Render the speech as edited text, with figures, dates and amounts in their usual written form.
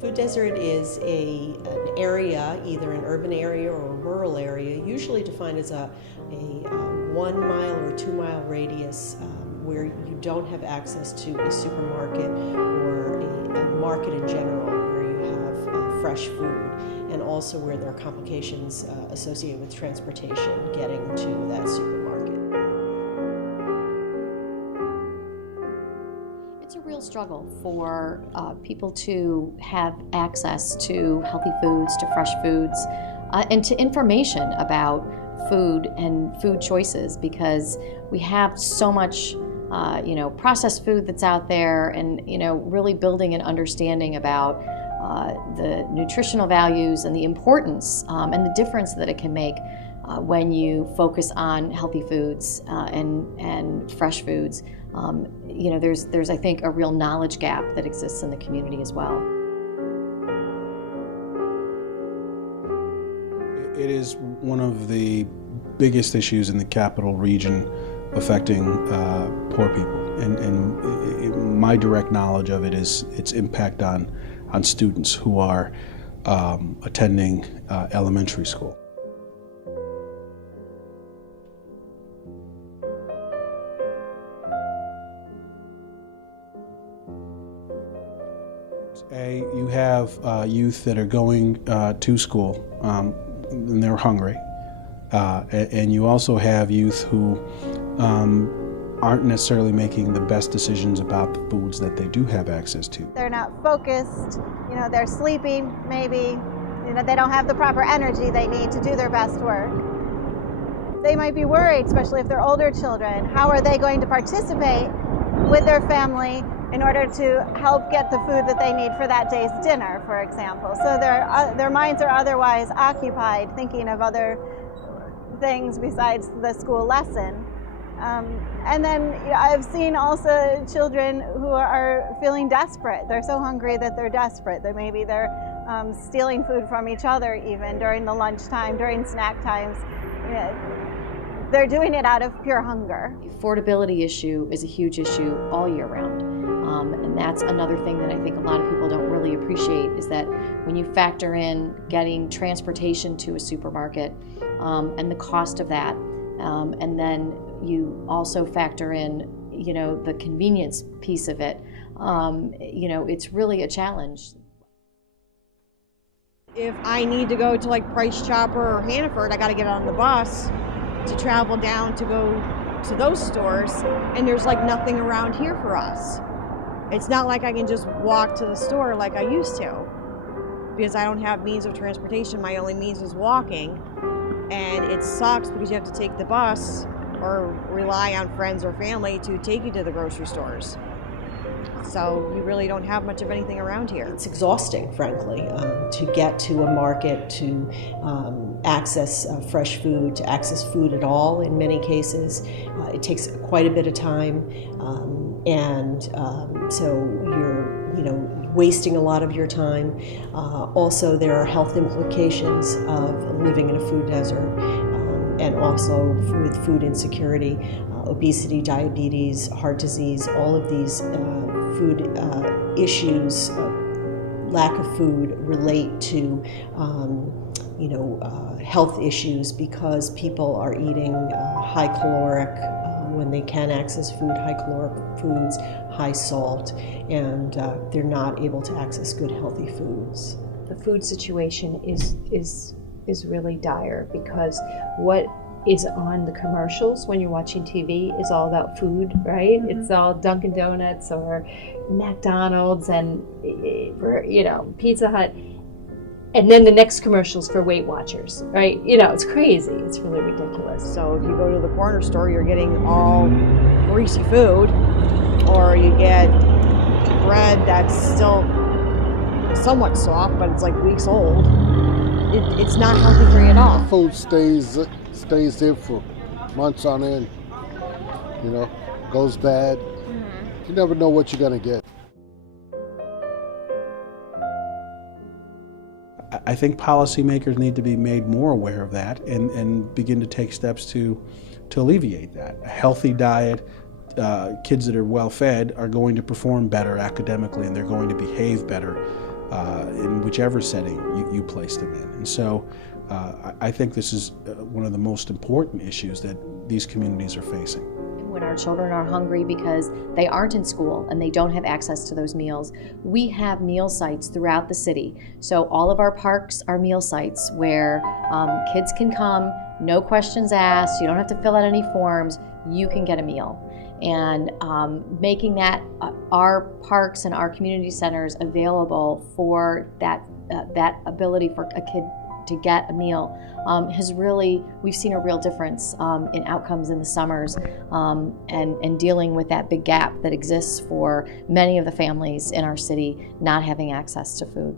Food desert is an area, either an urban area or a rural area, usually defined as a 1 mile or 2 mile radius where you don't have access to a supermarket or a market in general where you have fresh food, and also where there are complications associated with transportation getting to that supermarket. It's a real struggle for people to have access to healthy foods, to fresh foods, and to information about food and food choices, because we have so much processed food that's out there, and really building an understanding about the nutritional values and the importance and the difference that it can make when you focus on healthy foods and fresh foods. There's I think a real knowledge gap that exists in the community as well. It is one of the biggest issues in the capital region affecting poor people, and my direct knowledge of it is its impact on students who are attending elementary school. You have youth that are going to school and they're hungry, and you also have youth who aren't necessarily making the best decisions about the foods that they do have access to. They're not focused, they're sleeping maybe, they don't have the proper energy they need to do their best work. They might be worried, especially if they're older children. How are they going to participate with their family in order to help get the food that they need for that day's dinner, for example? So their minds are otherwise occupied thinking of other things besides the school lesson. And then I've seen also children who are feeling desperate. They're so hungry that they're desperate. That maybe they're stealing food from each other even during the lunchtime, during snack times. They're doing it out of pure hunger. The affordability issue is a huge issue all year round. And that's another thing that I think a lot of people don't really appreciate, is that when you factor in getting transportation to a supermarket and the cost of that, and then you also factor in, the convenience piece of it, it's really a challenge. If I need to go to like Price Chopper or Hannaford, I got to get on the bus to travel down to go to those stores, and there's like nothing around here for us. It's not like I can just walk to the store like I used to, because I don't have means of transportation. My only means is walking, and it sucks because you have to take the bus or rely on friends or family to take you to the grocery stores. So you really don't have much of anything around here. It's exhausting, frankly, to get to a market, to access fresh food, to access food at all in many cases. It takes quite a bit of time, so you're wasting a lot of your time. Also, there are health implications of living in a food desert, and also with food insecurity, obesity, diabetes, heart disease, all of these food issues, lack of food, relate to health issues, because people are eating high caloric, when they can access food, high caloric foods, high salt, and they're not able to access good healthy foods. The food situation is really dire, because what is on the commercials when you're watching TV is all about food, right? Mm-hmm. It's all Dunkin' Donuts or McDonald's and Pizza Hut. And then the next commercial's for Weight Watchers, right? It's crazy. It's really ridiculous. So if you go to the corner store, you're getting all greasy food, or you get bread that's still somewhat soft, but it's like weeks old. It's not healthy for you at all. Food stays there for months on end, goes bad. Mm-hmm. You never know what you're gonna get. I think policymakers need to be made more aware of that and begin to take steps to alleviate that. A healthy diet, kids that are well fed are going to perform better academically, and they're going to behave better in whichever setting you place them in. And so I think this is one of the most important issues that these communities are facing. When our children are hungry because they aren't in school and they don't have access to those meals, we have meal sites throughout the city. So all of our parks are meal sites where kids can come, no questions asked, you don't have to fill out any forms, you can get a meal. And making that our parks and our community centers available for that ability for a kid to get a meal has really, we've seen a real difference in outcomes in the summers and dealing with that big gap that exists for many of the families in our city not having access to food.